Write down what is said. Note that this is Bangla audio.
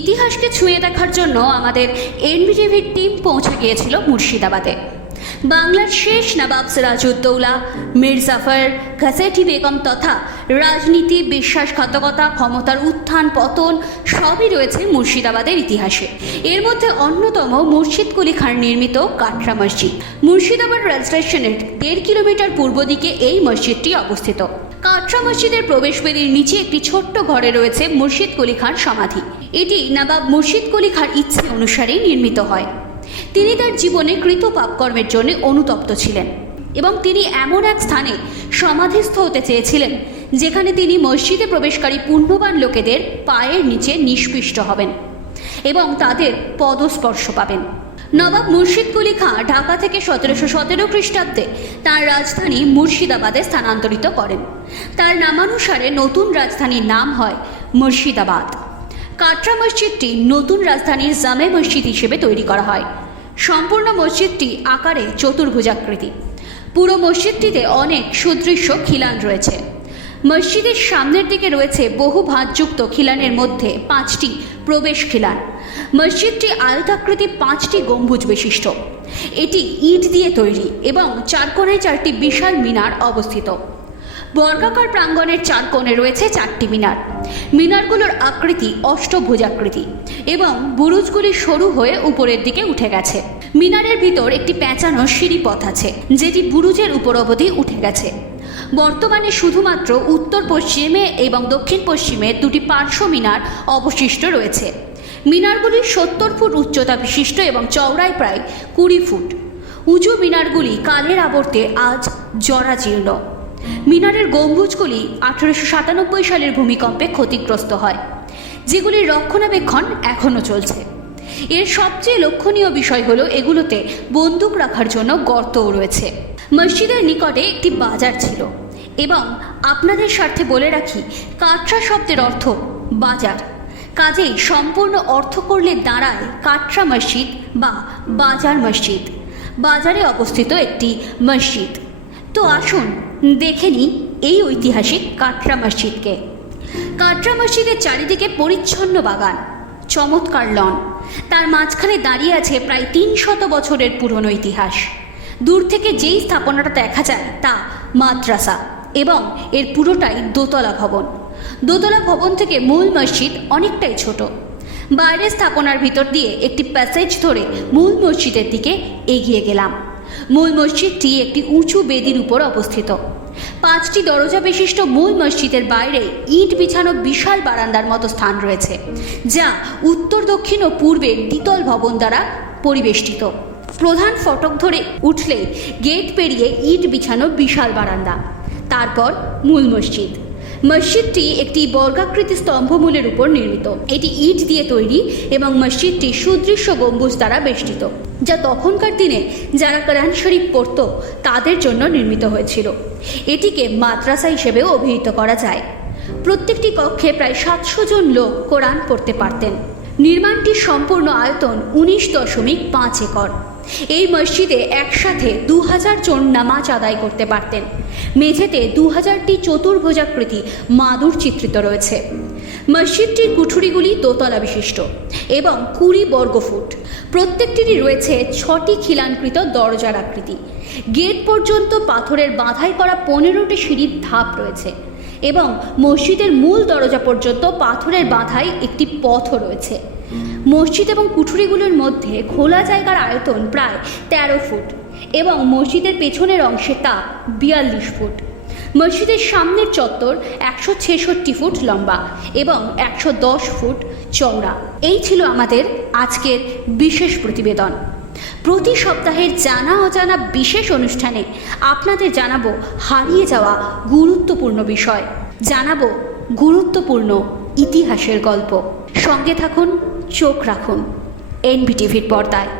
ইতিহাসকে ছুঁয়ে দেখার জন্য আমাদের এনবিটিভির টিম পৌঁছে গিয়েছিল মুর্শিদাবাদে। বাংলার শেষ নবাব সিরাজউদ্দৌলা, মীর জাফর ঘাসেটি বেগম তথা রাজনীতি, বিশ্বাসঘাতকতা, ক্ষমতার উত্থান, পতন সবই রয়েছে মুর্শিদাবাদের ইতিহাসে। এর মধ্যে অন্যতম মুর্শিদ কুলি খান নির্মিত কাটরা মসজিদ। মুর্শিদাবাদ রেল স্টেশনের দেড় কিলোমিটার পূর্ব দিকে এই মসজিদটি অবস্থিত। কাটরা মসজিদের প্রবেশবেদির নিচে একটি ছোট্ট ঘরে রয়েছে মুর্শিদ কুলি খান সমাধি। এটি নবাব মুর্শিদ কুলি খান ইচ্ছে অনুসারেই নির্মিত হয়। তিনি তার জীবনে কৃত পাপকর্মের জন্য অনুতপ্ত ছিলেন এবং তিনি এমন এক স্থানে সমাধিস্থ হতে চেয়েছিলেন, যেখানে তিনি মসজিদে প্রবেশকারী পুণ্যবান লোকেদের পায়ের নিচে নিষ্পিষ্ট হবেন এবং তাদের পদস্পর্শ পাবেন। নবাব মুর্শিদ কুলি খাঁ ঢাকা থেকে সতেরোশো সতেরো খ্রিস্টাব্দে তার রাজধানী মুর্শিদাবাদে স্থানান্তরিত করেন। তার নামানুসারে নতুন রাজধানীর নাম হয় মুর্শিদাবাদ। কাটরা মসজিদটি নতুন রাজধানীর জামে মসজিদ হিসেবে তৈরি করা হয়। সম্পূর্ণ মসজিদটি আকারে চতুর্ভুজাকৃতি। পুরো মসজিদটিতে অনেক সুদৃশ্য খিলান রয়েছে। মসজিদের সামনের দিকে রয়েছে বহু ভাঁজযুক্ত খিলানের মধ্যে পাঁচটি প্রবেশ খিলান। মসজিদটি আয়তাকৃতি পাঁচটি গম্বুজ বিশিষ্ট। এটি ইট দিয়ে তৈরি এবং চারকোণায় চারটি বিশাল মিনার অবস্থিত। বর্গাকার প্রাঙ্গণের চার কোণে রয়েছে চারটি মিনার। মিনারগুলোর আকৃতি অষ্টভুজাকৃতি এবং বুরুজগুলি সরু হয়ে উপরের দিকে উঠে গেছে। মিনারের ভিতর একটি পেঁচানো সিঁড়ি পথ আছে, যেটি বুরুজের উপর অবধি উঠে গেছে। বর্তমানে শুধুমাত্র উত্তর পশ্চিমে এবং দক্ষিণ পশ্চিমে দুটি পার্শ্ব মিনার অবশিষ্ট রয়েছে। মিনারগুলি সত্তর ফুট উচ্চতা বিশিষ্ট এবং চওড়ায় প্রায় কুড়ি ফুট। উঁচু মিনারগুলি কালের আবর্তে আজ জরাজীর্ণ। মিনারের গম্বুজগুলি আঠেরোশো সাতানব্বই সালের ভূমিকম্পে ক্ষতিগ্রস্ত হয়, যেগুলির রক্ষণাবেক্ষণ এখনও চলছে। এর সবচেয়ে লক্ষণীয় বিষয় হলো এগুলোতে বন্দুক রাখার জন্য গর্তও রয়েছে। মসজিদের নিকটে একটি বাজার ছিল এবং আপনাদের স্বার্থে বলে রাখি, কাটরা শব্দের অর্থ বাজার। কাজেই সম্পূর্ণ অর্থ করলে দাঁড়ায় কাটরা মসজিদ বা বাজার মসজিদ। বাজারে অবস্থিত একটি মসজিদ। তো আসুন দেখে নিই এই ঐতিহাসিক কাটরা মসজিদকে। কাটরা মসজিদের চারিদিকে পরিচ্ছন্ন বাগান, চমৎকার লন। তার মাঝখানে দাঁড়িয়ে আছে প্রায় তিন শত বছরের পুরনো ইতিহাস। দূর থেকে যেই স্থাপনাটা দেখা যায় তা মাদ্রাসা এবং এর পুরোটাই দোতলা ভবন। দোতলা ভবন থেকে মূল মসজিদ অনেকটাই ছোট। বাইরের স্থাপনার ভিতর দিয়ে একটি প্যাসেজ ধরে মূল মসজিদের দিকে এগিয়ে গেলাম। মূল মসজিদটি একটি উঁচু বেদির উপর অবস্থিত। পাঁচটি দরজা বিশিষ্ট মূল মসজিদের বাইরে ইট বিছানো বিশাল বারান্দার মতো স্থান রয়েছে, যা উত্তর, দক্ষিণ ও পূর্বের দ্বিতল ভবন দ্বারা পরিবেষ্টিত। প্রধান ফটক ধরে উঠলে গেট পেরিয়ে ইট বিছানো বিশাল বারান্দা। তারপর মূল মসজিদ। মসজিদটি একটি বর্গাকৃতি স্তম্ভমূলের উপর নির্মিত। এটি ইট দিয়ে তৈরি এবং মসজিদটি সুদৃশ্য গম্বুজ দ্বারা বেষ্টিত, যা তখনকার দিনে যারা কোরআন শরীফ পড়ত, তাদের জন্য নির্মিত হয়েছিল। এটিকে মাদ্রাসা হিসেবেও অভিহিত করা যায়। প্রত্যেকটি কক্ষে প্রায় সাতশো জন লোক কোরআন পড়তে পারতেন। নির্মাণটির সম্পূর্ণ আয়তন উনিশ দশমিক পাঁচ একর। এই মসজিদে একসাথে দু হাজার জন নামাজ আদায় করতে পারতেন। মেঝেতে দু হাজারটি চতুর্ভুজাকৃতি মাদুর চিত্রিত রয়েছে। মসজিদটির কুঠুরিগুলি দোতলা বিশিষ্ট এবং কুড়ি বর্গফুট প্রত্যেকটিরই রয়েছে ছটি খিলানকৃত দরজার আকৃতি। গেট পর্যন্ত পাথরের বাঁধাই করা পনেরোটি সিঁড়ির ধাপ রয়েছে এবং মসজিদের মূল দরজা পর্যন্ত পাথরের বাঁধাই একটি পথও রয়েছে। মসজিদ এবং কুঠুরিগুলোর মধ্যে খোলা জায়গার আয়তন প্রায় তেরো ফুট এবং মসজিদের পেছনের অংশে তা বিয়াল্লিশ ফুট। মসজিদের সামনের চত্বর একশো ছেষট্টি ফুট লম্বা এবং একশো দশ ফুট চওড়া। এই ছিল আমাদের আজকের বিশেষ প্রতিবেদন। প্রতি সপ্তাহের জানা অজানা বিশেষ অনুষ্ঠানে আপনাদের জানাব হারিয়ে যাওয়া গুরুত্বপূর্ণ বিষয়। জানাব গুরুত্বপূর্ণ ইতিহাসের গল্প। সঙ্গে থাকুন চোখ রাখুন। এনবিটিভির পর্দায়।